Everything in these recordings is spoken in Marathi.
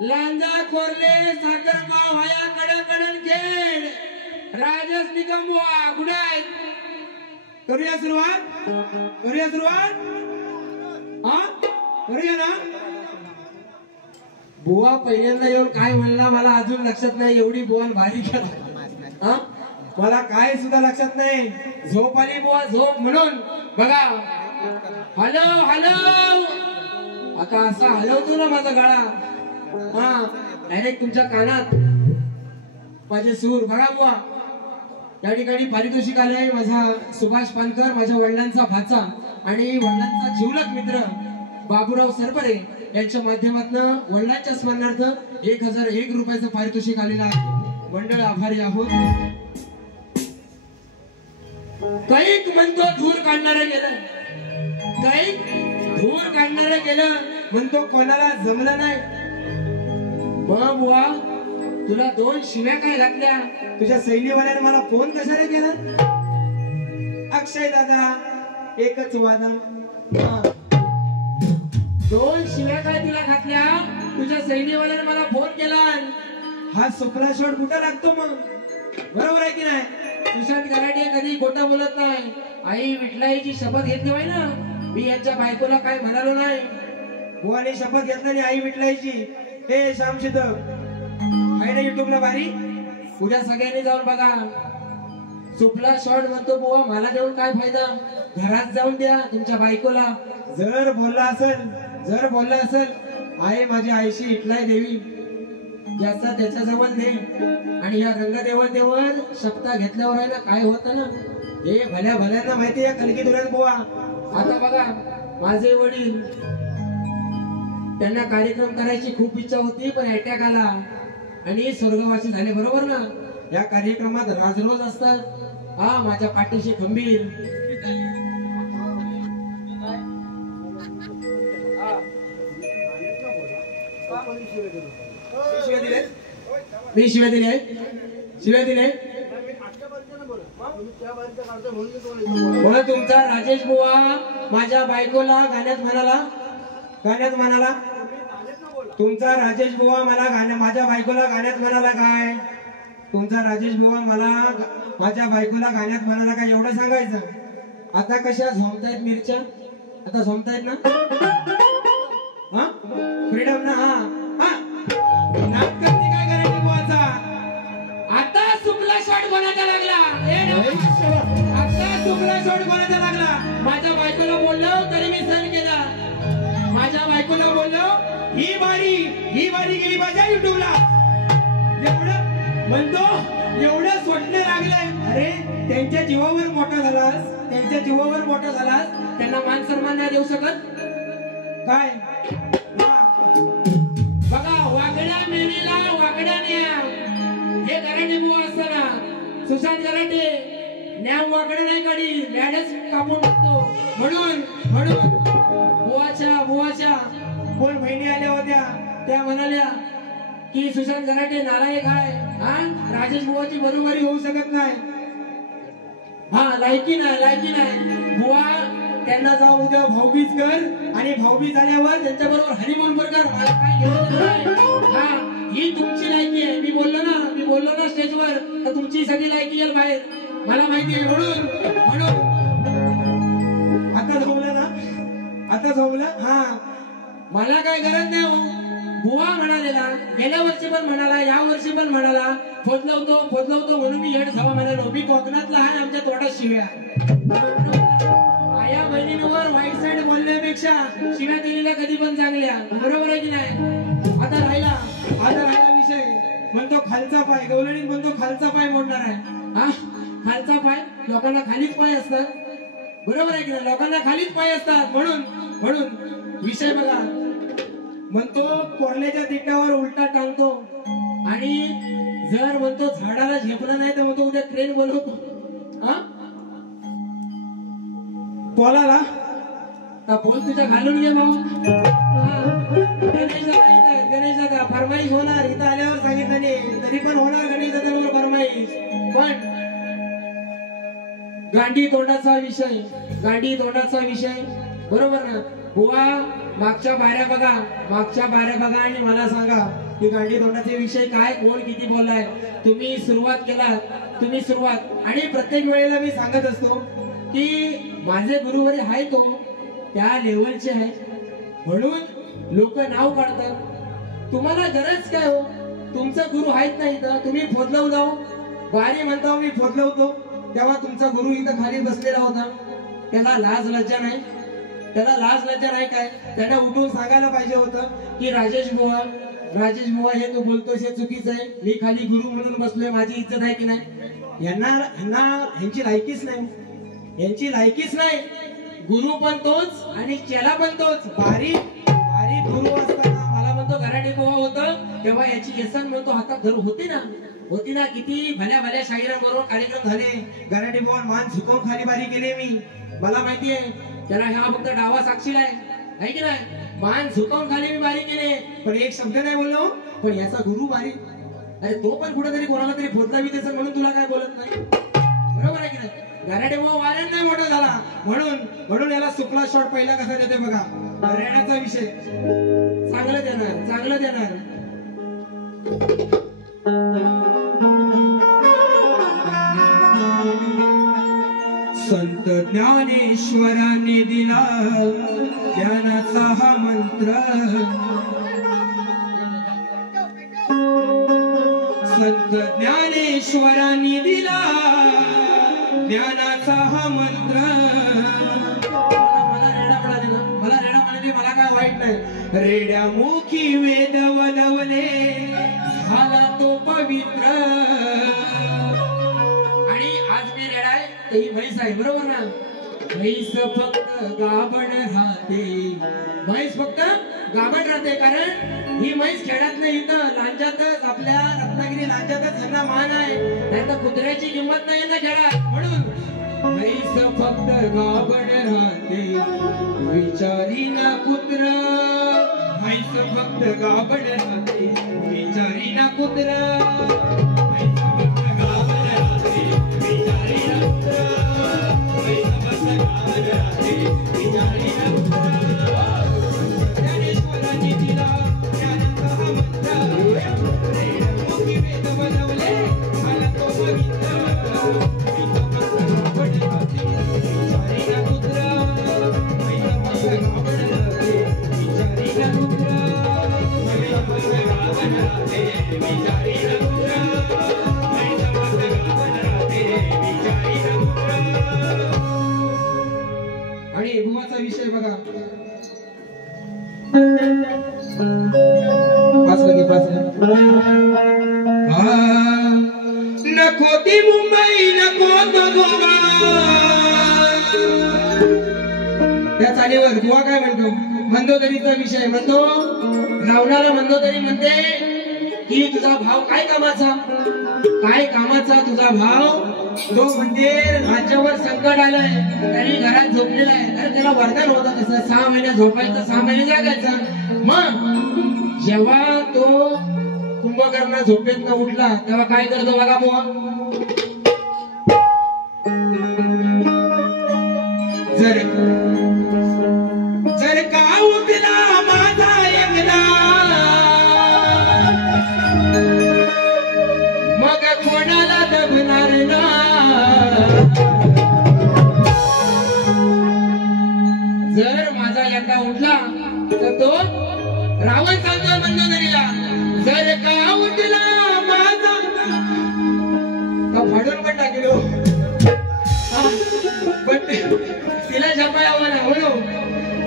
लांजा कोरले साखरगाव हया कडकडन खेड राजस निगम बुवा कुठे करूया सुरुवात हा करूया ना बुवा पहिल्यांदा येऊन काय म्हणला मला अजून लक्षात नाही एवढी बोल भारी केला हा मला काय सुद्धा लक्षात नाही झोप आली बुवा झोप म्हणून बघा हॅलो हॅलो आता असा हलवतो ना माझा गळा हा डायरेक्ट तुमच्या कानात माझे सूर बघा बुवा या ठिकाणी पारितोषिक आले आहे माझा सुभाष पानकर माझ्या वडिलांचा भाचा आणि वडिलांचा जिवलग मित्र बाबूराव सरपरे यांच्या माध्यमातून वडिलांच्या स्मरणार्थ 1001 रुपयाचं पारितोषिक आलेलं आहे मंडळ आभारी आहोत कैक म्हणतो धूर काढणारे गेलं कैक धूर काढणारे गेलं म्हणतो कोणाला जमलं नाही मग बुवा तुला 2 शिव्या काय लागल्या तुझ्या सैन्यवाल्याने मला फोन कशाला केला अक्षय दादा एकच वादा 2 शिव्या काय तुला घातल्या तुझ्या सैन्यवाल्याने मला फोन केला हा सुपला शॉट कुठं लागतो मग बरोबर आहे की नाही सुशांत गराडे कधी खोटं बोलत नाही आई विठलाईची शपथ घेतली पाहिजे ना मी यांच्या बायकोला काय म्हणालो नाही बुवाने शपथ घेतली आई विठलाईची हे श्यामशिद आहे ना युट्यूबला भारी उद्या सगळ्यांनी जाऊन बघा सुपला शॉट म्हणतो बुवा मला देऊन काय फायदा घरात जाऊन द्या तुमच्या बायकोला जर बोलला असेल आई माझी आईशी इटलाय देवी ज्याचा त्याच्याजवळ दे आणि या रंगदेवतेवर शपथा घेतल्यावर आहे ना काय होतं ना हे भल्या भल्यांना माहिती आहे कलगी दुरान बुवा आता बघा माझे वडील त्यांना कार्यक्रम करायची खूप इच्छा होती पण अटॅक आला आणि स्वर्गवासी झाले बरोबर ना या कार्यक्रमात राजरोज असतात हा माझ्या पाठीशी खंबीर मी शिव्या दिले म्हणून तुमचा राजेश बुवा माझ्या बायकोला गाण्यात म्हणाला तुमचा राजेश बुवा मला माझ्या बायकोला गाण्यात म्हणाला काय तुमचा राजेश बुवा मला माझ्या बायकोला गाण्यात म्हणाला काय एवढं सांगायचं आता कशा झोमतायत मिरच्या आता झोमतायत ना हा फ्रीडम ना हा नाटकांनी काय करायचं बुवाचा आता सुपला शॉट कोणाचा लागला आता सुपला शॉट कोणाचा लागला माझ्या बायकोला बोललो तरी मी सहन केला माझ्या बायकोला बोललो ही बारी गेली माझ्या युट्यूबला एवढं म्हणतो एवढं सोडणं लागलंय अरे त्यांच्या जीवावर मोठा झालास त्यांना मान सन्मान नाही देऊ शकत काय बघा वागड्या मेलेला वागड्या न्या हे गराटे बुवा असताना सुशांत गराटे न्याव वागडे नाही काढी लॅडच कापून टाकतो म्हणून बुवाच्या कोण बहिणी आल्या होत्या त्या म्हणाल्या की सुशांत गराटे नालायक आहे हा राजेश बुवाची बरोबरी होऊ शकत नाही हा लायकी नाही बुवा त्यांना जाऊन उद्या भाऊबीज कर आणि भाऊबीज झाल्यावर त्यांच्या बरोबर हनीमून वर कर मला काय घेऊन हा ही तुमची लायकी आहे मी बोललो ना स्टेजवर तर तुमची सगळी लायकी येईल बाहेर मला माहिती आहे म्हणून आता झोपला हा मला काय गरज नाही हो बुवा म्हणालेला गेल्या वर्षी पण म्हणाला या वर्षी पण म्हणाला फोदलवतो म्हणून मी हेड धावा म्हणालो मी कोकणातला आहे आमच्या तोंडात शिव्या आया बहिणींवर वाईट साईड बोलण्यापेक्षा शिव्या दिलेल्या कधी पण चांगल्या बरोबर आहे की नाही आता राहिला विषय म्हणतो खालचा पाय गवळणीत म्हणतो खालचा पाय मोडणार आहे हा खालचा पाय लोकांना खालीच पाय असतात बरोबर आहे की नाही लोकांना खालीच पाय असतात म्हणून विषय बघा म्हणतो कोरल्याच्या तिट्यावर उलटा टांगतो आणि जर म्हणतो झाडाला झेपलं नाही तर म्हणतो उद्या ट्रेन बोलवतो हा पोलाला पोल तुझ्या घालून घे भाऊ गणेश दादा फरमाईश होणार इथं आल्यावर सांगितलं नाही तरी पण होणार गणेश दादावर फरमाईश पण गांडी तोंडाचा विषय बरोबर ना बुवा मागच्या बाऱ्या बघा आणि मला सांगा की गांडी तोंडाचे विषय काय, कोण किती बोललाय. तुम्ही सुरुवात केलात आणि प्रत्येक वेळेला मी सांगत असतो की माझे गुरुवरी आहे तो त्या लेवलचे आहे म्हणून लोक नाव काढतात. तुम्हाला गरज काय हो, तुमचा गुरु आहेत नाही तर तुम्ही फोदलव जाऊ बारी म्हणता मी फोदलवतो. तेव्हा तुमचा गुरु इथं खाली बसलेला होता, त्याला लाज लज्जा नाही काय. त्याने उठून सांगायला पाहिजे होतं की राजेश बुवा हे तू बोलतोस हे चुकीचं आहे. मी खाली गुरु म्हणून बसलोय, माझी इज्जत आहे की नाही. यांची लायकीच नाही. गुरु पण तोच आणि चेला पण तोच. बारीक गुरु असताना मला म्हणतो घराणे बुवा होतं तेव्हा याची व्यसन म्हणतो हातात धरू होती ना. किती भल्या शाहिरांबरोबर कार्यक्रम झाले. घराणे बुवा मान झुकवून खाली बारी केले मी. मला माहिती आहे त्याला ह्या फक्त डावा साक्षीला आहे की नाही. मान झुकवून खाली मी बारी केले पण एक शब्द नाही बोललो. पण याचा गुरु बारी, अरे तो पण कुठेतरी कोणाला तरी फोडला बी त्याचं म्हणून तुला काय बोलत नाही. बरोबर आहे की नाही. घराटे भाऊ वाऱ्यात नाही मोठा झाला म्हणून याला सुपला शॉट पहिला कसा देते बघा. हरियाणाचा विषय चांगलं देणार. संत ज्ञानेश्वरांनी दिला ज्ञानाचा हा मंत्र. संत ज्ञानेश्वरांनी दिला ज्ञानाचा हा मंत्र. मला रेडा म्हणाले मला काय वाईट नाही. रेड्यामुखी वेद वदवले झाला तो पवित्र. आणि आज मी रेडा आहे ही म्हैस आहे बरोबर ना. म्हैस फक्त गाभण राहते कारण ही म्हैस खेळात नाही. इथं लांजातच आपल्या रत्नागिरी लांजातच यांना मान आहे, नाही तर कुत्र्याची किंमत नाही ना खेळात. म्हणून म्हैस फक्त गाभण राहते विचारी ना कुत्र. म्हैस फक्त गाभण राहते विचारी ना कुत्र. आणि बुवाचा विषय बघा. नको ती मुंबई नको तो गोवा. त्या चालीवर बुवा काय म्हणतो, मंदोदरीचा विषय म्हणतो. रावणाला मंदोदरी म्हणते की तुझा भाव काय कामाचा तुझा भाव. तो म्हणजे राज्यावर संकट आलंय आणि घरात झोपलेला आहे. अरे त्याला वरदान होता तसं 6 महिने झोपायचं 6 महिने जागायचं. मग जेव्हा तो कुंभकर्ण झोपेतनं उठला तेव्हा काय करतो बघा बुवा. जर का उठला माझा एकदा मग कोणाला दबणार ना. जर माझा एकदा उठला तर तो रावण सांगतो मंदोदरीला जर का उठला माझा फाडून पण टाकलो पण तिला जपायावं ना म्हणून.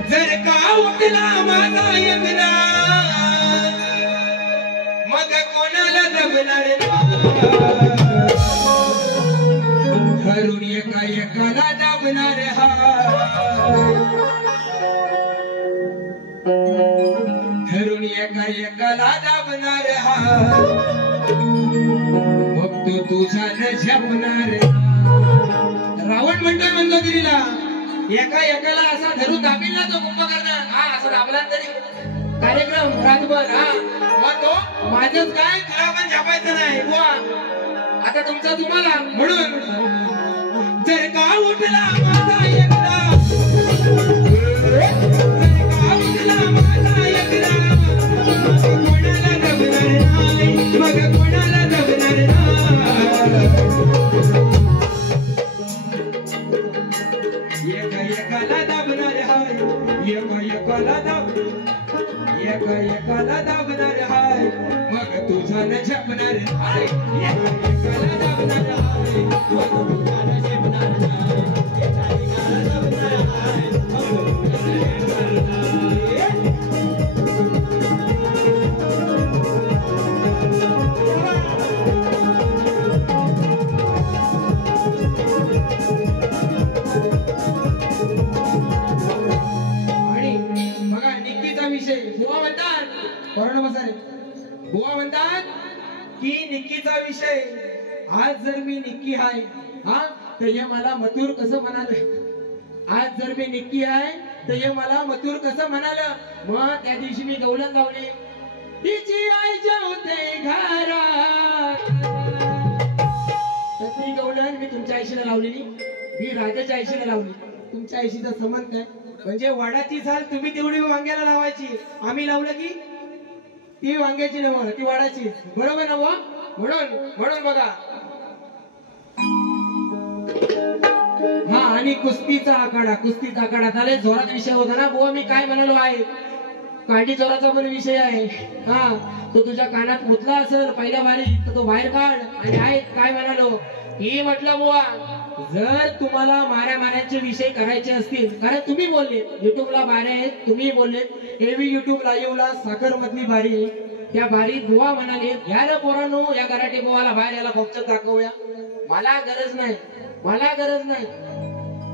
जर का उठला माझा एकदा मग कोणाला दबणार धरून एकाला दाबणार हा. धरून एकाला दाबणार हा. मग तो तुझ्याला झपणार. रावण म्हणतोय मंदोदरीला एकाला असा धरून दाबील ना तो कुंभकर्ण. हा असा दाबला तरी कार्यक्रम रातभर. हा मग तो माझंच काय तुला पण झपायचं नाही बुवा. आता तुमचा तुम्हाला म्हणून जर का उठला माझा एकदा जर का उठला माझा एकदा कोणाला दबणार एका एकाला दाबणार हाय मग तुझा न झेपणार हाय एका एकाला दाबणार हाय मग तुझा न झेपणार हाय एका एकाला दाबणार हाय मग तुझा न झेपणार हाय बुवा म्हणतात की निक्कीचा विषय आज जर मी निक्की आहे हा तर हे मला मथुर कसं म्हणाल आज जर मी निक्की आहे तर हे मला मथुर कसं म्हणाल मग त्या दिवशी मी गवलन गावली तिची आई जेवते घरात तर ती गवलन मी तुमच्या आईशीला लावलेली मी राजाच्या आईशीला लावली तुमच्या आईशीचा संबंध काय म्हणजे वाडाची झाल तुम्ही तेवढी वांग्याला लावायची आम्ही लावलं की ती वांग्याची नव्ह ती वाडाची बरोबर ना म्हणून बघा हा आणि कुस्तीचा आखाडा झाले जोरात विषय होता ना बुवा मी काय म्हणालो आहे कांडी जोराचा पण विषय आहे हा तो तुझ्या कानात मुतला असेल पहिल्या बारी तर तो बाहेर काढ आणि आहे काय म्हणालो की म्हटलं बुवा जर तुम्हाला माऱ्याचे विषय करायचे असतील कारण तुम्ही बोलले युट्यूबला बारे आहेत तुम्ही बोलले एव्ही युट्यूब लाईव्हला साखर मधली बारी आहे त्या बारीत बुवा म्हणाले या रे पोरांनो या गराटे बुवाला बाहेर याला फक्त दाखवूया मला गरज नाही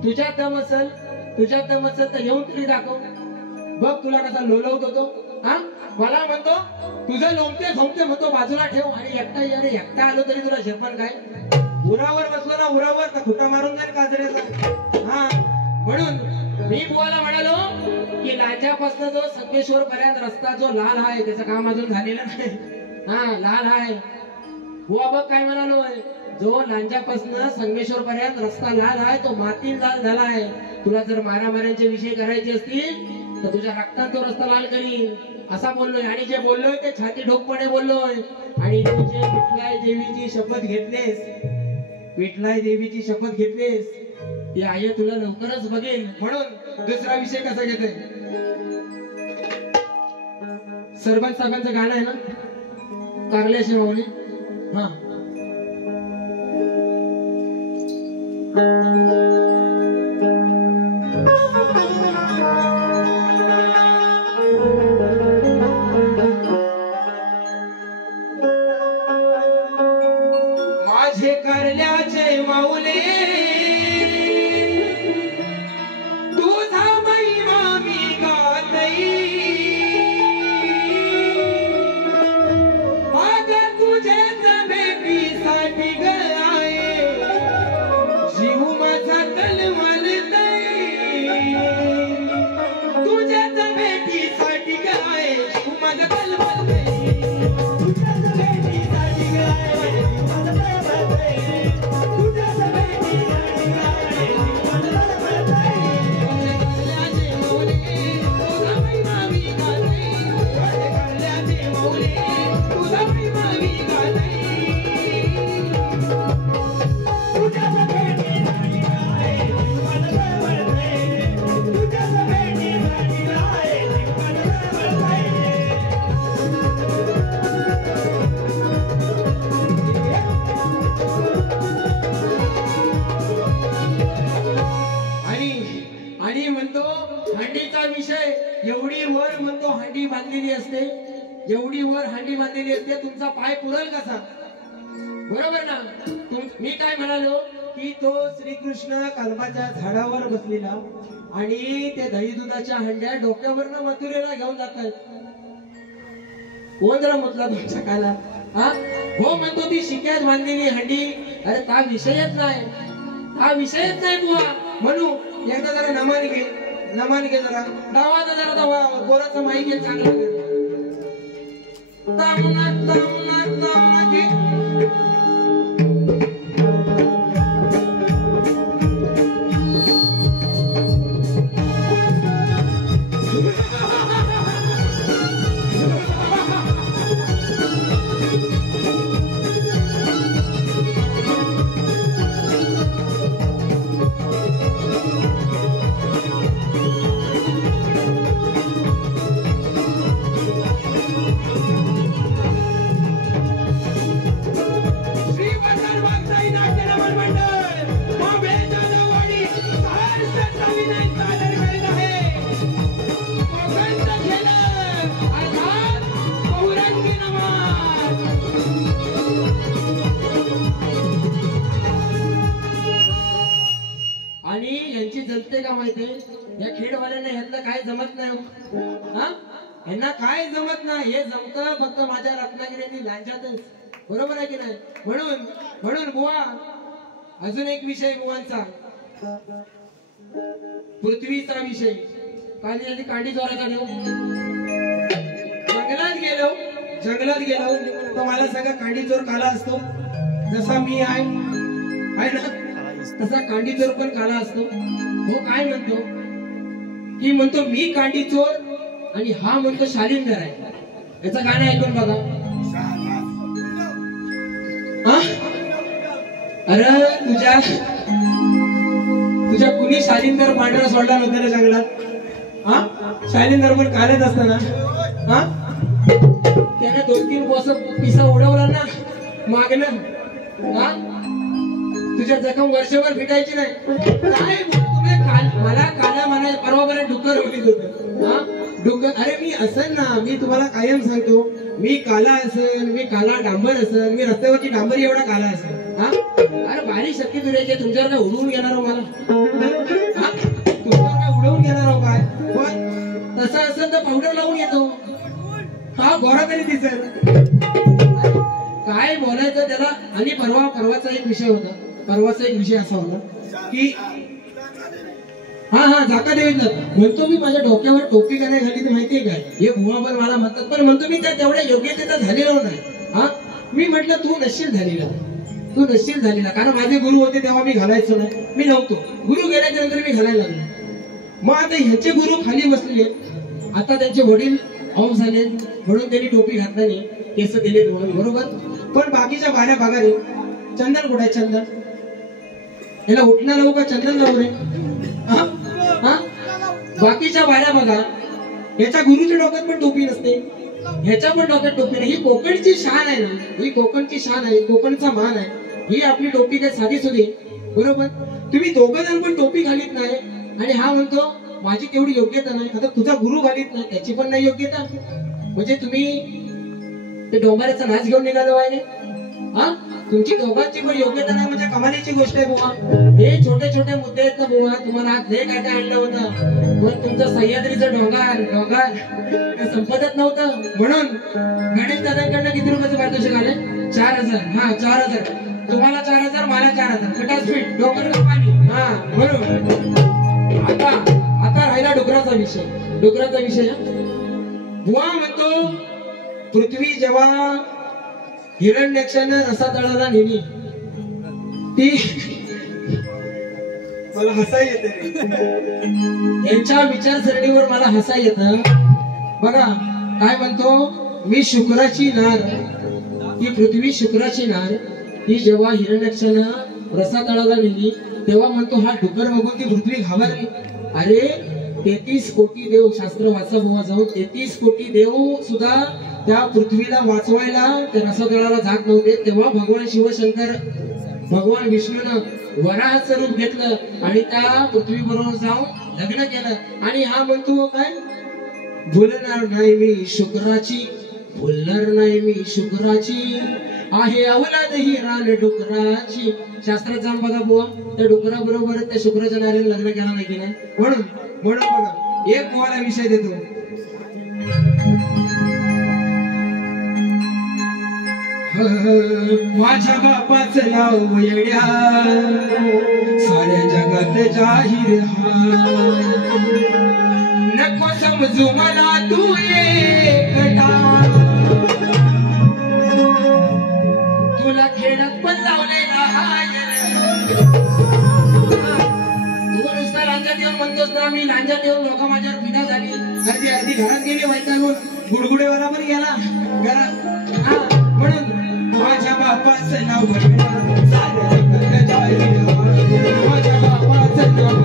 तुझ्यात दम असेल तर येऊन तरी दाखव बघ तुला कसा लोलवत होतो हा मला म्हणतो तुझं लोमते म्हणतो बाजूला ठेव आणि एकटा आलो तरी तुला झेपण काय उरावर बसलो ना उरावर तर खुटा मारून जाईल काजऱ्याचा हा म्हणून मी बुवाला म्हणालो की लांजापासून जो संकेश्वर पर्यंत रस्ता जो लाल आहे त्याचं काम अजून झालेलं नाही हा लाल आहे बुवा बघ काय म्हणालोय जो लांजापासून संकेश्वर पर्यंत रस्ता लाल आहे तो माती लाल झाला आहे तुला जर मारामाऱ्यांचे विषय करायचे असतील तर तुझ्या रक्तात तो रस्ता लाल करीन असा बोललोय आणि जे बोललोय ते छाती ठोकपणे बोललोय आणि तू जे विठ्ठलाई देवीची शपथ घेतलीस ती आई तुला लवकरच बघेल म्हणून दुसरा विषय कसा घेतोय सरपंच साहेबांचं गाणं आहे ना कारल्याशी माऊली हा माझे कारल्याचे माऊले एवढी वर हांडी बांधलेली असते तुमचा पाय पुरेल कसा बरोबर ना मी काय म्हणालो की तो श्रीकृष्ण कल्पाच्या झाडावर बसलेला आणि ते दही दुधाच्या हंड्या डोक्यावरनं मथुरेला घेऊन जातात कोण जरा म्हटला तुमच्या काला हा हो म्हणतो ती शिक्यात बांधलेली हंडी अरे हा विषयच नाही बुवा म्हणू एकदा जरा नमान घे जरा गावाचा जरा बोराचा माईक घे चांगला अर्थात बहुरंगी नवाज. आणि यांची जलते का माहितीये, या खेडवाल्यांना ह्यातलं काय जमत नाही. हा, यांना काय जमत नाही. हे जमतं फक्त माझ्या रत्नागिरी लांजातच. बरोबर आहे की नाही? म्हणून म्हणून बुवा, अजून एक विषय बुवांचा, पृथ्वीचा विषय. काली कांडी चोरायचा देऊ. जंगलात गेलो तर मला सगळं कांडी चोर काला असतो. जसा मी आहे ना, तसा कांडी चोर पण काला असतो. तो काय म्हणतो की म्हणतो मी कांडी चोर आणि हा म्हणतो शालिंदर आहे. याचं गाणं ऐकून बघा. अरे तुझ्या कुणी शालिंदर पांढरा सोडला नव्हता ना जंगलात. शालिंदर पण कालच असताना त्याने 2-3 पिसा उडवला ना मागणं. तुझ्या जखम वर्षभर फिटायची नाही. काय तुम्ही मला काला म्हणाय, परवा बरं डुक्कर उडीत होतं. डुक्कर, अरे मी असेल ना, मी तुम्हाला कायम सांगतो, मी काला असेल, मी काला डांबर असेल, मी रस्त्यावरची डांबरी एवढा काला असेल. अरे बारीक शक्ती फिरायची, तुमच्यावर काय उडवून घेणार हो मला? तुमच्यावर काय उडवून घेणार हो काय? पण तसं असेल तर पावडर लावून येतो. हा गोरा तरी दिसेल. काय बोलायचं त्याला. आणि परवाचा एक विषय होता. परवाचा एक विषय असा होता की झाका देवीतला म्हणतो मी माझ्या डोक्यावर टोपी का नाही घाली तर माहितीये काय, हे बुवा पण मला म्हणतात. पण म्हणतो मी त्या तेवढ्या योग्यतेचा झालेलो नाही. मी म्हटलं तू नशील झालेला. कारण माझे गुरु होते तेव्हा मी घालायचो नाही. मी नव्हतो. गुरु गेल्याच्या नंतर मी घालायला लागलो. मग आता ह्याचे गुरु खाली बसलेले, आता त्यांचे वडील ऑफ झाले म्हणून त्यांनी टोपी घातल्याने केस दिले म्हणून. बरोबर. पण बाकीच्या बाऱ्या बघा रे, चंदन कुठे आहे? चंदन याला उठणं लावू का चंदन लावू रे? बाकीच्या बाऱ्या बघा, याच्या गुरुच्या डोक्यात पण टोपी नसते, ह्याच्या पण डोक्यात टोपी नाही. ही कोकणची शान आहे ना, ही कोकणची शान आहे, कोकणचा मान आहे. ही आपली टोपी काय साधी सुधी. बरोबर. तुम्ही दोघं जण पण टोपी घालीत नाही आणि हा म्हणतो माझी तेवढी योग्यता नाही. आता तुझा गुरु घालीत नाही, त्याची पण नाही योग्यता. म्हणजे तुम्ही ते डोंबाऱ्याचा नाच घेऊन निघालो आहे. तुमची दोघांची पण योग्यता नाही म्हणजे कमालीची गोष्ट आहे बुवा. हे छोटे छोटे मुद्दे आहेत ना बुवा. तुम्हाला आज लय काय आणलं होतं, पण तुमचं सह्याद्रीचं डोंगर संपतच नव्हतं. म्हणून गणेश दादांकडनं किती रुपयाचं पारितोषिक आले? 4,000. 4,000. तुम्हाला 4,000, मला 4,000. खटास्पीट डोंगर पाणी. म्हणून आता राहिला डुकराचा विषय. बुवा म्हणतो पृथ्वी जेव्हा हिरण्याक्षाने रसा तळाला नेली, ती मला हसा येते. यांच्या विचारसरणीवर मला हसा येत. बघा काय म्हणतो, मी शुक्राची नार, ही पृथ्वी शुक्राची नार, ती जेव्हा हिरण्याक्षाने रसा तळाला नेली तेव्हा म्हणतो हा डुकर बघून ती पृथ्वी घाबरली. अरे 33 कोटी देव, शास्त्र वाचा बुवा जाऊन, 33 कोटी देव सुद्धा त्या पृथ्वीला वाचवायला त्या रसातळाला जात नव्हते. तेव्हा भगवान शिवशंकर, भगवान विष्णूनं वराहाचं रूप घेतलं आणि त्या पृथ्वी बरोबर जाऊन लग्न केलं. आणि हा म्हणतो काय, भुलणार नाही मी शुक्राची, आहे अवलाद ही रान डुकराची. शास्त्रात जाऊन बघा बुवा, त्या डुकरा बरोबर त्या शुक्राच्या नाऱ्याने लग्न केला नाही की नाही. म्हणून बघा एक बुवाला विषय देतो. माझ्या बापाचं नाव येड्या साऱ्या जगात जाहीर नको समजू मला तू एकटा, तुला खेळत पण लावलेला तू नुसता लांजात येऊन म्हणतोस ना, मी लांजात येऊन लोक माझ्यावर पिता झाली. अर्धी घरात गेली वैतागून, गुडगुडेवाला पण गेला घरात. म्हणून माझ्या बापाचं नाव साऱ्या जगात जाहीर, माझ्या बापाचं नाव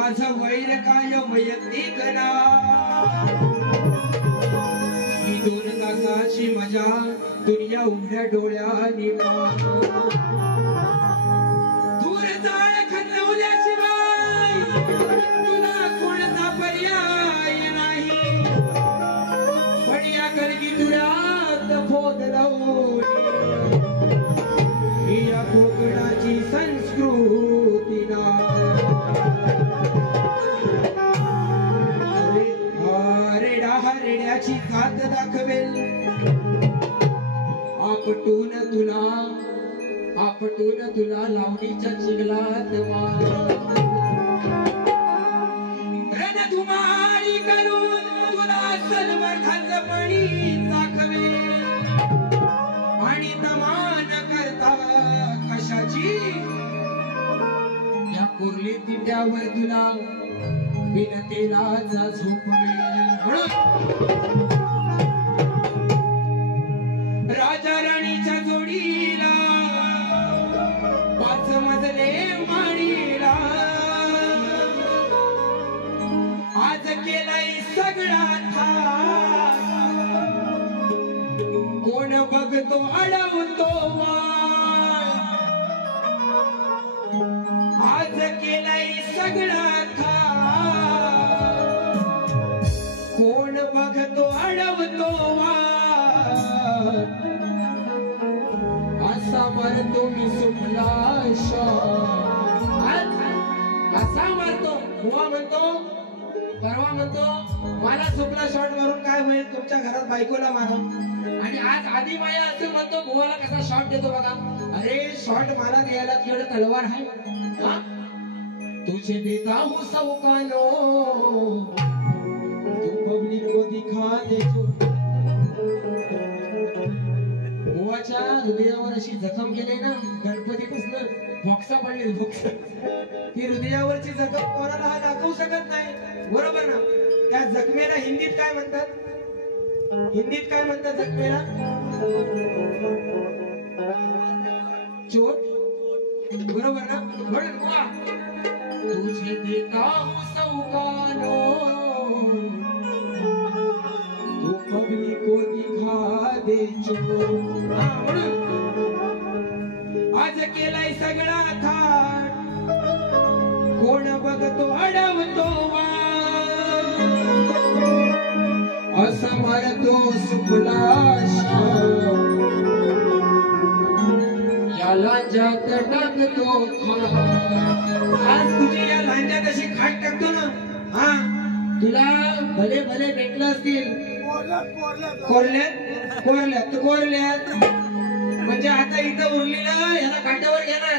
माझं वैर काय वैयक्तिक ना ही 2 तासाची मजा दुनिया उघड्या डोळ्याने दूर जाळ खणवल्याशिवाय तुला कोणता पर्याय नाही पण या गलगी तुऱ्यात फोद लावून या कोकणाची संस्कृती ना रेड्याची कात दाखवेल आपटून तुला लावणीच्या चिखलात रणधुमाळी करून तुला सलवठाचं पाणी दाखवेल आणि दमान करता कशाची या कुर्ली तिट्यावर तुला बिनतेलाचा झोपवेल राजा राणीच्या जोडीला 5 मजले माडीला आज केलाय सगळा थाट कोण बघतो अडवतो आज केलाय सगळा कोण बघतो अडवतो असा मरतो मी सुमला असा मरतो बुवा म्हणतो परवा म्हणतो मला सुपला शॉट मारून काय होईल तुमच्या घरात बायकोला मारा आणि आज आधी माया असं म्हणतो बुवाला कसा शॉट देतो बघा अरे शॉट मला द्यायला केवढं तलवार आहे तुझे देता हूँ सौकानो पब्लिक को दिखा दे बुवाच्या हृदयावर अशी जखम केली ना गणपतीपासून भोक्सा पडली भोक्सा ती हृदयावरची जखम कोणाला हा दाखवू शकत नाही बरोबर ना त्या जखमेला हिंदीत काय म्हणतात जखमेला चोट बरोबर ना म्हणून बुवा तुझे देता हूँ सौकानो पब्लिक को दिखा दे आज केलाय सगळा थाट कोण बघतो अडवतो असा मारतो सुपलाश या लांजात टाकतो आज तुझी या लांजात अशी खाट टाकतो ना हा तुला भले भले भेटलं असतील कोरल्यात म्हणजे आता इथं उरलेलं याला काट्यावर घेणार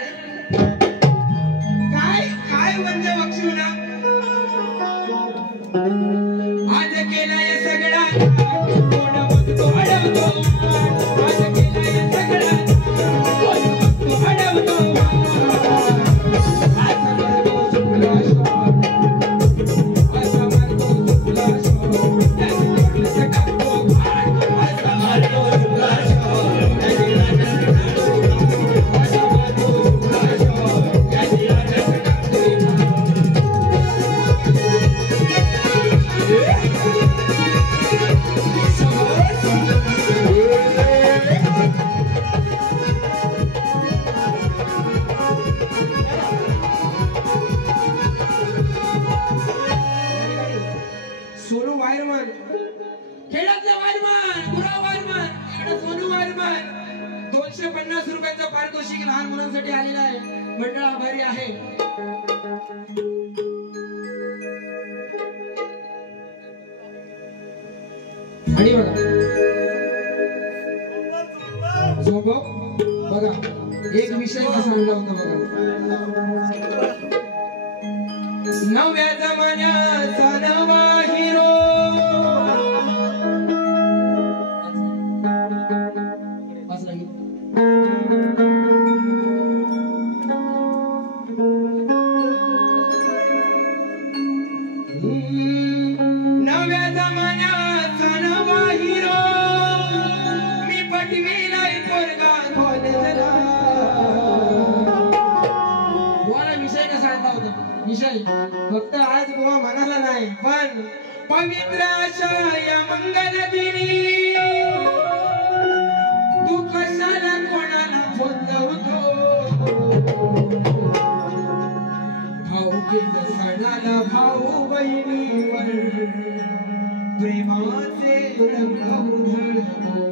काय म्हणजे बक्षू ना आज केलाय सगळा कोण बघतो अडवतो आज केलाय सगळा कोण बघतो अडवतो सोनू वायरमन खेळातला वायरमन पुरा वायरमन इकडे सोनू वायरमन 250 रुपयांचा पारितोषिक लहान मुलांसाठी आलेला आहे मंडळ आभारी आहे आणि बघा बघा एक विषय कसा आणला होता बघा नव्या जमान्याचा नवा हिरो नव्या जमान्याचा नवा हिरो मी पटवीलाय पोरगा कॉलेजला बोला विषय कसा आणला होता विषय नाही, फक्त आज बुवा म्हणाला नाही, पण पवित्र अशा या मंगल दिनी तू कशाला कोणाला बोलवतो? भाऊबीज सणाला भाऊ बहिणीवर प्रेमाचे रंग उधळतो.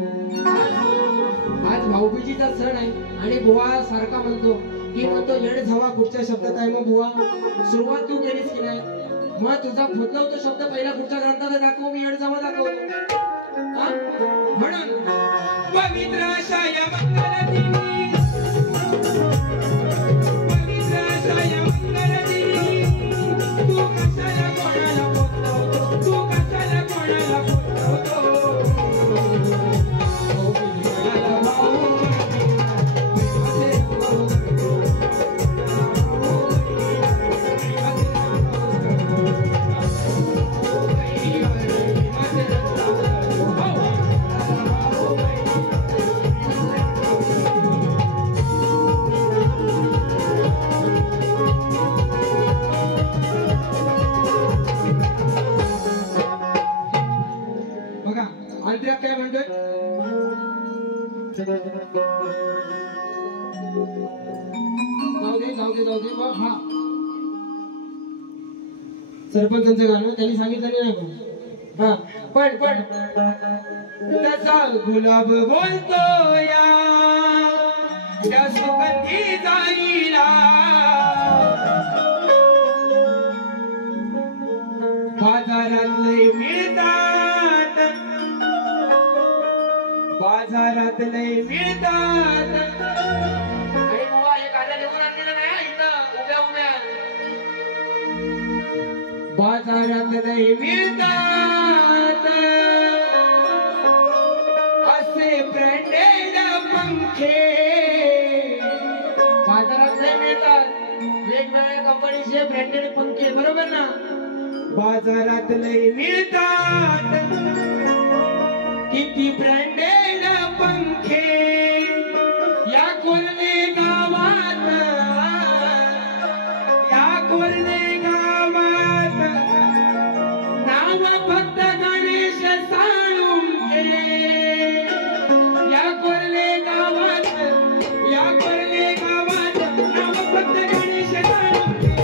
आज भाऊबीजीचा सण आहे आणि बुवा सारखा म्हणतो की येड झावा कुठच्या शब्दात आहे. मग बुवा सुरुवात तू केलीस की नाही? मग तुझा फुटला तो शब्द पहिला कुठच्या ग्रंथात दाखव, मी येड झावा दाखवतो. म्हणून पवित्र अशा या मंगल दिनी, पवित्र अशा या मंगल दिनी तू कशाला कोणाला बोलवतो? तू कशाला कोणाला बोलवतो? काय म्हणतोय? जाऊ दे हा सरपंचांचं गाणं त्यांनी सांगितलं नाही पण हा पण त्याचा गुलाब बोलतो या त्या सुगंधी जाईला बाजारात लय मिळतात, बाजारात लय मिळतात. आणि बाबा हे गाणं लिहून आणलेलं नाही इथं उभ्या उभ्या. बाजारात लय मिळतात असे ब्रँडेड पंखे, बाजारात लय मिळतात वेगवेगळ्या कंपनीचे ब्रँडेड पंखे, बरोबर ना? बाजारात लय मिळतात किती ब्रँडेड पंखे या कोरले गावात, या कोरले गावात नाव फक्त गणेश साळुंके. या कोरले गावात, या कोरले गावात नाव फक्त गणेश साळुंके.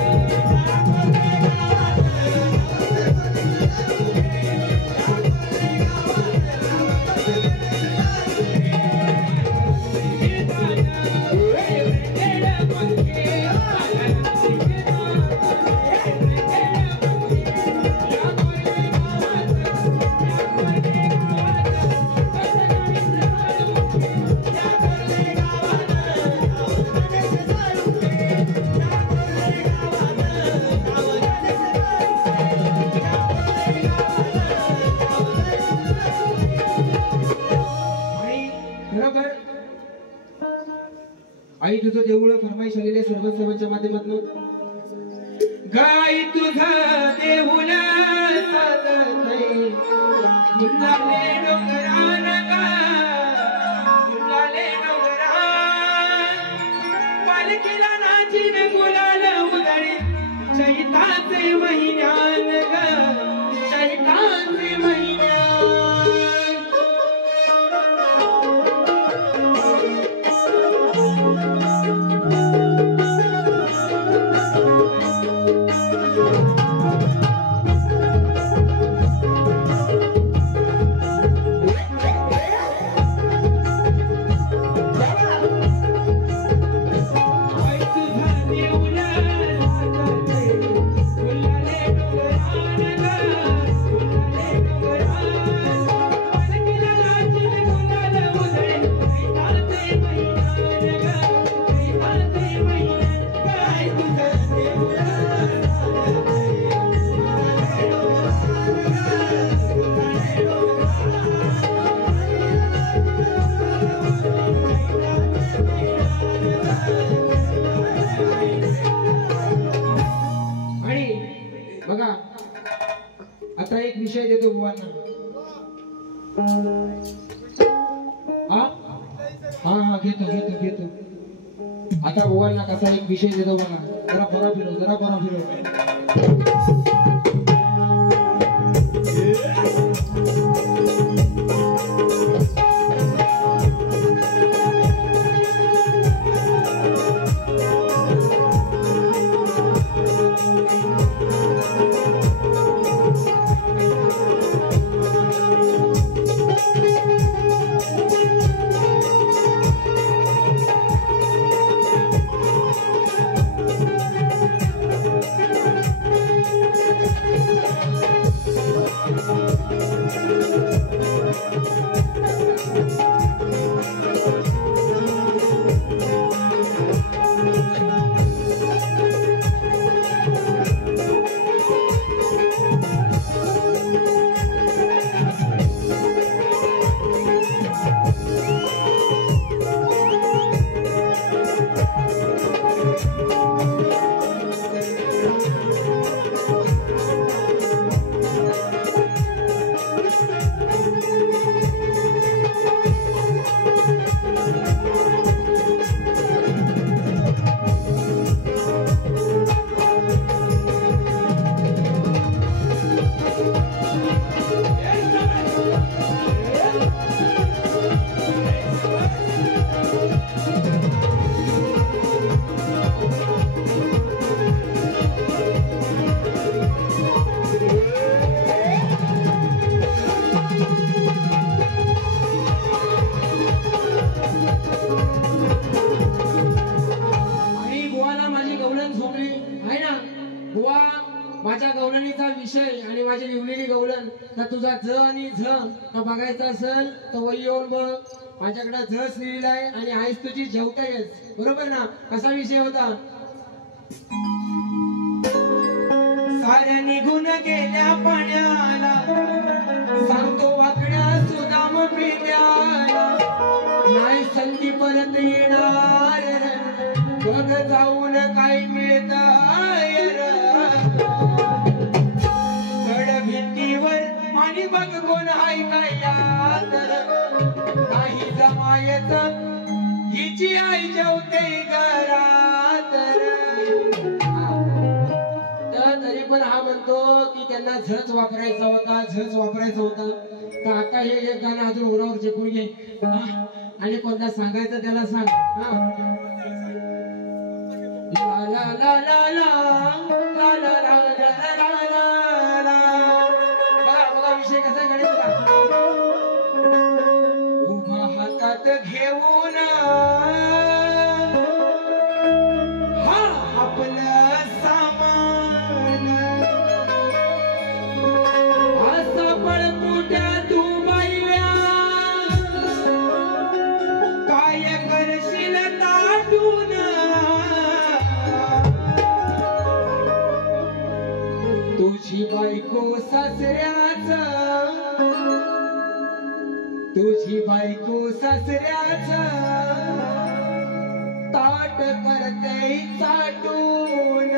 आई तुझं देऊळ फरमाईश आलेले सर्व सेवांच्या माध्यमातून गाई तुझं देऊळ साजतय गुलाले डोंगरान गा, गुलाले डोंगरान पालखीला नाचीन गुलाल उधळी चैताचे महिन्यान ग, चैताचे महिन्यान. आता एक विषय देतो बुवांना. हा घेतो. आता बुवांना कसा एक विषय देतो बघा. जरा बरा फिरव, जरा बरा फिरव. माझ्या गवलनीचा विषय आणि माझी लिवलेली गवलन तर तुझा ज आणि झ तो बघायचा असेल तर वही येऊन बघ. माझ्याकडे झच लिहिलेला आहे आणि आईस तुझी जेवतेच, बरोबर ना? कसा विषय होता? साऱ्या निघून गेल्या पाण्याला सांगतो वाकड्या सुदाम पिल्याला नाही संधी परत येणार बघ जाऊन काय मिळत भिंतीवर आणि बघ कोण हाय काय तर नाही जमायत हिची आई जेवते घरात. तरी पण हा म्हणतो की त्यांना झच वापरायचा होता, झच वापरायचा होता. तर आता हे एक गाणं अजून उरावर चेपून घे आणि कोणता सांगायचं त्याला सांग. ला ला ला ला ला ला ला ला ला. बघा विषय कसा आहे गणेशचा. उभा हातात घेऊन हा आपलं सामान असा पळपुट्या तू बाईल्या काय करशील ताटून तुझी बायको सासऱ्याच, तुझी बायको सासऱ्याच ताट करते चाटून.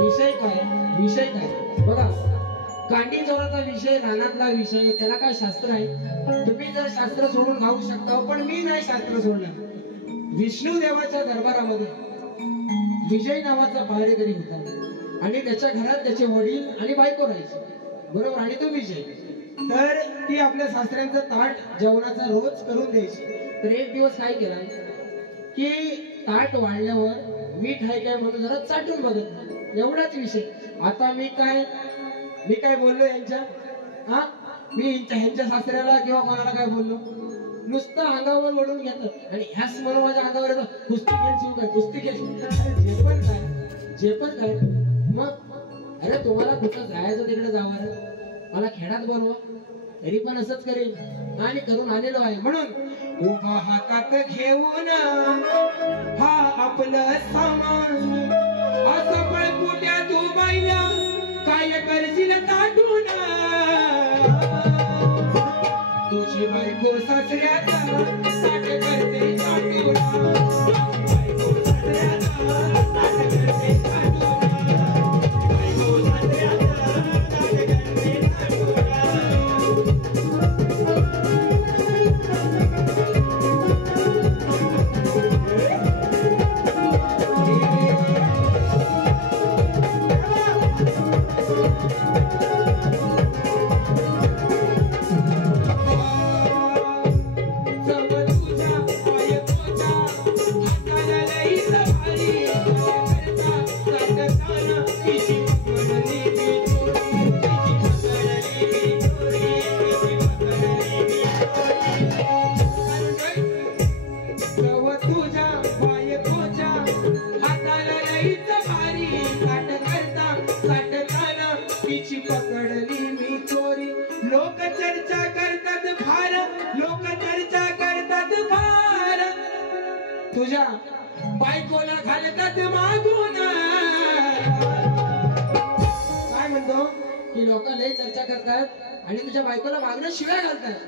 विषय काय? विषय काय बघा. गांडी जोराचा विषय, रानातला विषय, त्याला काय शास्त्र आहे? तुम्ही जर शास्त्र सोडून खाऊ शकता, पण मी नाही शास्त्र सोडलं. विष्णू देवाच्या दरबारामध्ये विजय नावाचा पहारेकरी होता आणि त्याच्या घरात त्याचे वडील आणि बायको राहायचे, बरोबर? आणि तो विजय तर ती आपल्या सासऱ्यांचं ताट जेवणाचा रोज करून द्यायची. तर एक दिवस काय केला की ताट वाढल्यावर मीठ आहे काय म्हणून जरा चाटून बघत, एवढाच विषय. आता मी काय बोललो यांच्या मी ह्यांच्या सासऱ्याला किंवा कोणाला काय बोललो? नुसतं अंगावर वळून घेतात आणि ह्याच म्हणून माझ्या अंगावर येतं कुस्ती खेळशील काय, कुस्ती खेळशील, जे पण काय. मग अरे तुम्हाला कुठं जायचं तिकडे जावं, मला खेळात बोलवा, तरी पण असंच करेल आणि करून आलेलो आहे. म्हणून उभा हातात घेऊन हा आपलं सामान असं पळपुट्या तू बाईला काय करशील ताटून तुझी बायको सासऱ्याचा ताट करते चाटून. बायको सासऱ्याचा ताट करते चाटून. बायको सासऱ्याचा ताट करते चाटून. काय म्हणतो की लोक लय चर्चा करतात आणि तुझ्या बायकोला मागणं शिव्या घालतात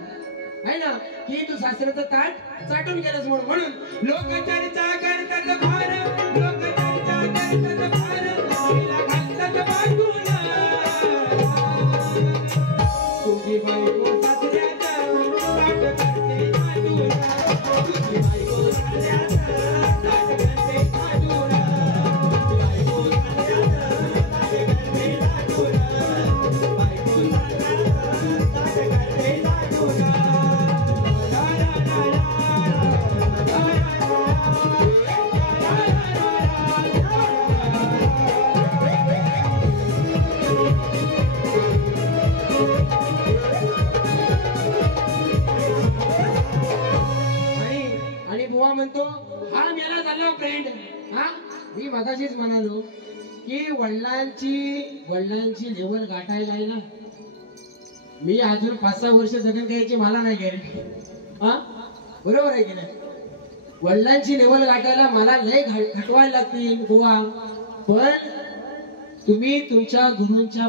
आहे ना की तू सासऱ्याचं ताट चाटून गेलंस म्हणून लोक चर्चा करतात फार लोक चर्चा करतात फार तिला घालतात बाजूला तुझी बायको सासऱ्याचं ताट करते बाजूला तुझी बायको सासऱ्याचं ताट करते बाजूला तुझी बायको सासऱ्याचं ताट करते बाजूला बायको सासऱ्याचं ताट करते बाजूला बुवा म्हणतो हा मेला चालला फ्रेंड हा मी मगाशीच म्हणालो की वडिलांची लेवल गाठायला आहे ना मी अजून 5-6 वर्ष जगन द्यायची मला नाही गॅरंटी हा बरोबर आहे की नाही वडिलांची लेवल गाठायला मला लय घटवायला लागतील बुवा पण तुम्ही तुमच्या गुरूंच्या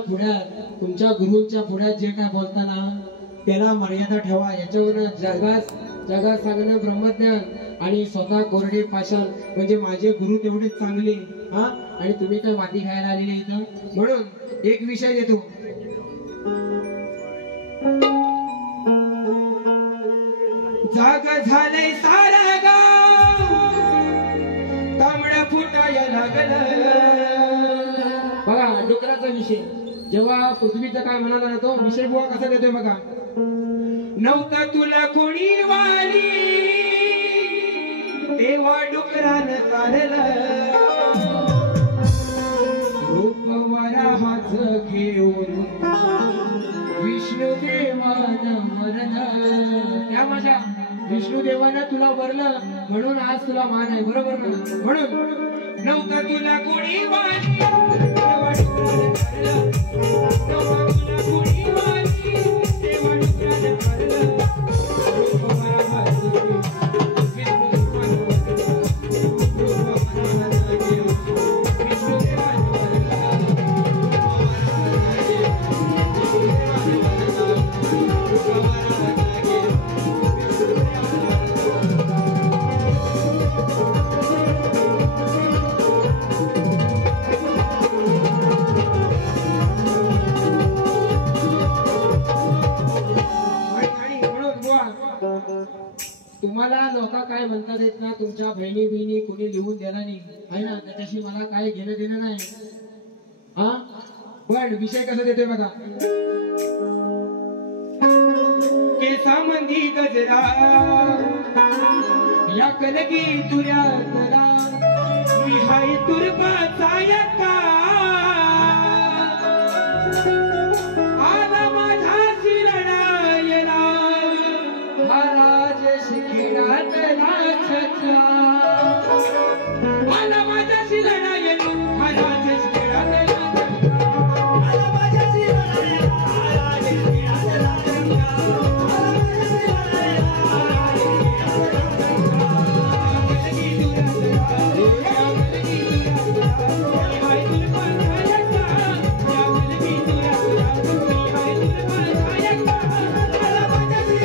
पुढ्यात जे काय बोलताना त्याला मर्यादा ठेवा याच्यावर जगात सांगणं ब्रह्मज्ञान आणि स्वतः कोरडे पाषाण म्हणजे माझे गुरु तेवढेच चांगले हा आणि तुम्ही काय माती खायला आलेले इथं म्हणून एक विषय देतो जाग झालंय सारा गाव तांबडा फुटाया लागलं बघा डुकराचा विषय जेव्हा पृथ्वीचा काय म्हणाला ना तो विषय बुवा कसा देतोय बघा नव्हतं तुला कोणी वाली तेव्हा डुकरानं चाललं रूप वराहाच घेऊन विष्णुदेवानं वरलं त्या माझ्या विष्णुदेवानं तुला वरलं म्हणून आज तुला मान आहे बरोबर ना म्हणून नव्हतं तुला कोणी वाली तेव्हा डुकरानं चाललं नव्हतं तुला कोणी वाली तेव्हा डुकरानं चाललं रूप वराहाच तुम्हाला लोक काय म्हणतात येत ना तुमच्या बहिणी कोणी लिहून द्यायला नाही आहे ना त्याच्याशी मला काय घेणं देणं नाही हा पण विषय कसा देतोय बघा केसामंदी गजरा या कलगी तुऱ्या तला मी हाय तुरपाचा यका आला माझ्याशी लढायला महाराज शिखिरात राजचा आला माझ्याशी लढायला महाराज शिखिरात राजचा आला माझ्याशी लढायला महाराज शिखिरात राजचा आला माझ्याशी लढायला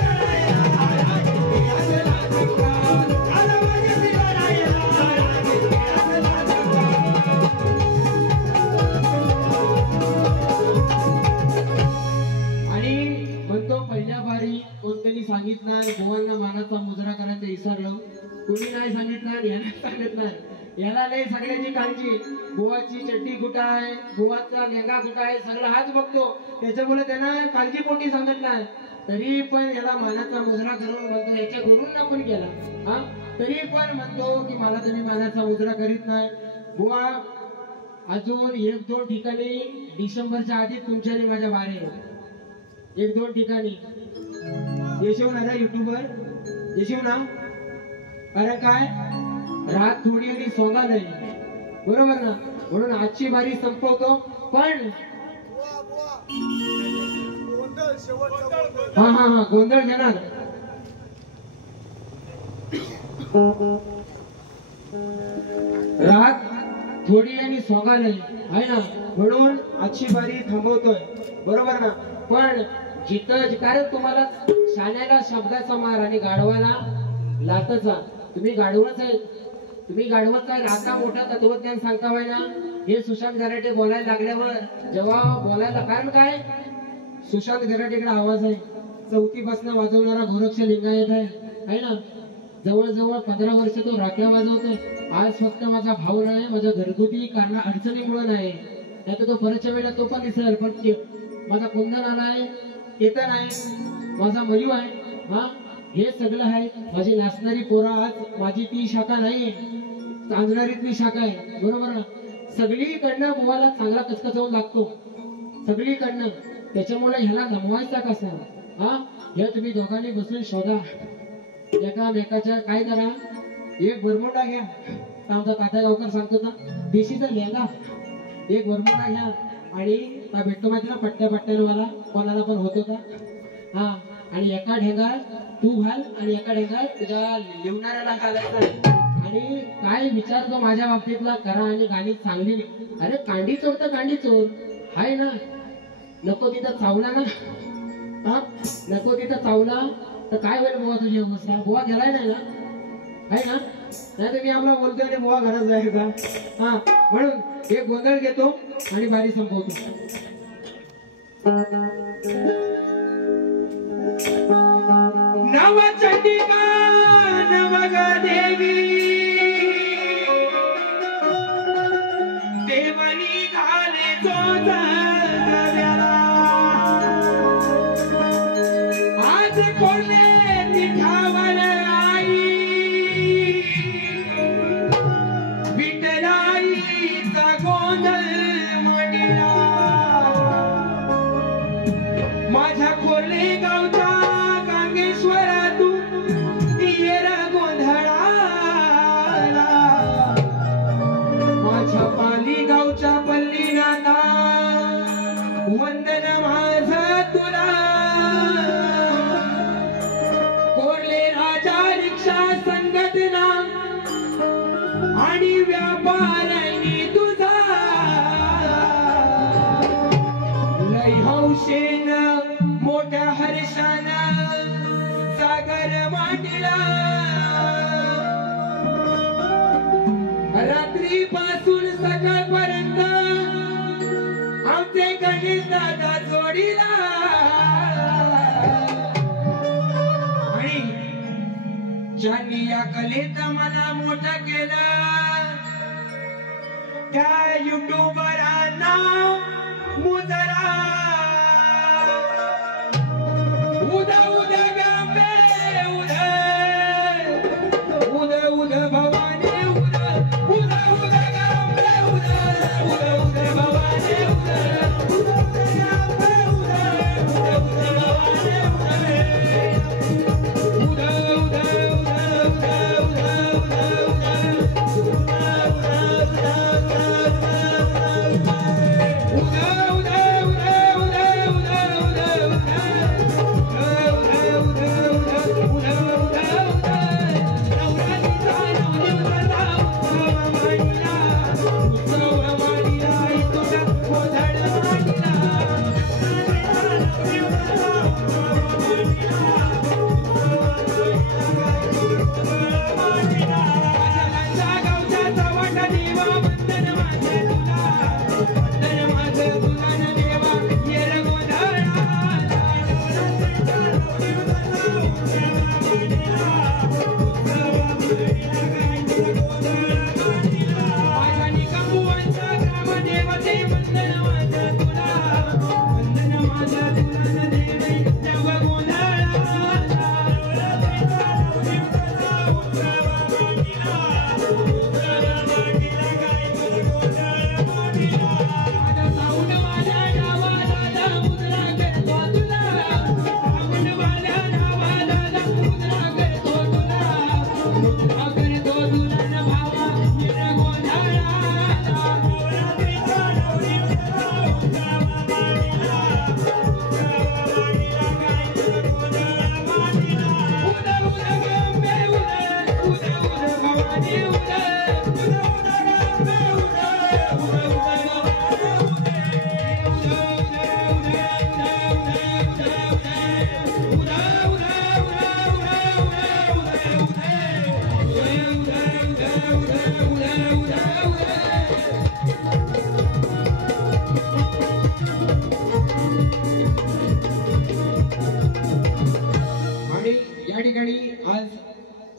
महाराज सांगितलं गोवांना मानाचा मुजरा करायचं विसरलो कोणी नाही सांगितलं याला सांगितलं याला नाही सगळ्याची काळजी गोवाची चड्डी कुठं आहे गोवाचा लेंगा कुठं आहे सगळं हाच बघतो त्याच्यामुळे त्यांना काळजी पोटी सांगत नाही तरी पण याला मानाचा मुजरा करून म्हणतो याच्या गुरूंना पण केला हा तरी पण म्हणतो की मला तुम्ही मानाचा मुजरा करीत नाही गोवा अजून 1-2 ठिकाणी डिसेंबरच्या आधी तुमच्या माझ्या बारे 1-2 ठिकाणी येशीव ना युट्यूबवर येशीव ना कारण काय रात थोडी आणि सोंगा नाही बरोबर ना म्हणून आजची बारी संपवतो पण हा गोंधळ घेणार रात थोडी आणि सोगा नाही आहे ना, म्हणून आजची बारी थांबवतोय, बरोबर ना. पण जिथं कारण तुम्हाला शाण्याला शब्दाचा मार आणि गाढवाला लातचा. तुम्ही गाढवच आहे, तुम्ही गाढवच आहे. आता मोठं तत्वज्ञान सांगता होय ना. हे सुशांत गराटे बोलायला लागल्यावर जेव्हा बोलायला, कारण काय सुशांत गराटेकडे आवाज आहे, 4थी पासून वाजवणारा गोरक्ष लिंगायत आहे ना. जवळजवळ 15 वर्ष तो राख्या वाजवतोय. आज फक्त माझा भाऊ नाही, माझ्या घरगुती कारण अडचणीमुळे नाही, नाही तर तो परतच्या वेळेला तो पण दिसेल. पण माझा कुंदन आलाय, केतन आहे, माझा मयू आहे, हा हे सगळं आहे. माझी नाचणारी पोरा, आज माझी ती शाखा नाहीये, चांदणारीतली शाखा आहे, बरोबर ना. सगळीकडनं बुवाला चांगला कचकचावून लागतो, सगळीकडनं. त्याच्यामुळे ह्याला नमवायचा कसा, हा हे तुम्ही दोघांनी बसून शोधा. एकामेकाच्या काय करा, एक बरमुंडा घ्या, आमचा तात्या गावकर सांगतो ना, देशीचा लेंगा एक बरमुंडा घ्या आणि भेटतो माहिती ना, पट्ट्या पट्ट्यावाला कोणाला पण होत होता, हा. आणि एका ढेंगात तू घाल आणि एका ढेंगात तुझ्या लिवणाऱ्याला घालायचं. आणि काय विचारतो माझ्या बाबतीतला करा आणि गाणी चांगली. अरे कांडी चोर तर कांडी चोर हाय ना, नको तिथं चावला ना, हा नको तिथं चावला तर काय होईल बुवा तुझी अवस्था. बुवा गेलाय नाही ना, आहे ना, नाही तर मी आम्हाला बोलतोय आणि बुवा घरात जायचा, हा. म्हणून एक गोंधळ घेतो आणि बारी संपवतो. नव चंडिका नवग देवी देवनी घाले आज कोणे तिठावर आई विठलाईचा गोंधळ मडिला. माझ्या कोल्हे गावचा गांगेश्वरा तू येरा गोंधळाला. माझ्या पाली गावच्या पल्लीनाथा वंदन माझा तुला. कोरले राजा रिक्षा संघटना आणि व्यापारांनी तुझा लय हौशेन मोठ्या हर्षानं सागर मांडला. रात्रीपासून सकाळपर्यंत आमचे गणेश दादा जोडीला. आणि ज्यांनी या कलेत मला मोठं केलं त्या युट्यूबरांना मुजरा. उदा उदा गांबे उदा उदा उदा भवानी उदा उदा उदा गांबे उदा उदा उदा भवानी उदा उदा उदा गांबे उदा उदा उदा भवानी उदा उदा उदा उदा उदा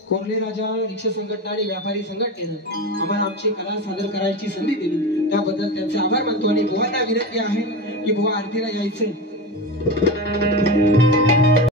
कोरले राजा रिक्षा संघटना आणि व्यापारी संघटनेनं आम्हाला आमची कला सादर करायची संधी दिली, त्याबद्दल त्यांचे आभार मानतो. आणि बुवांना विनंती आहे की बुवा आरतीला यायचे.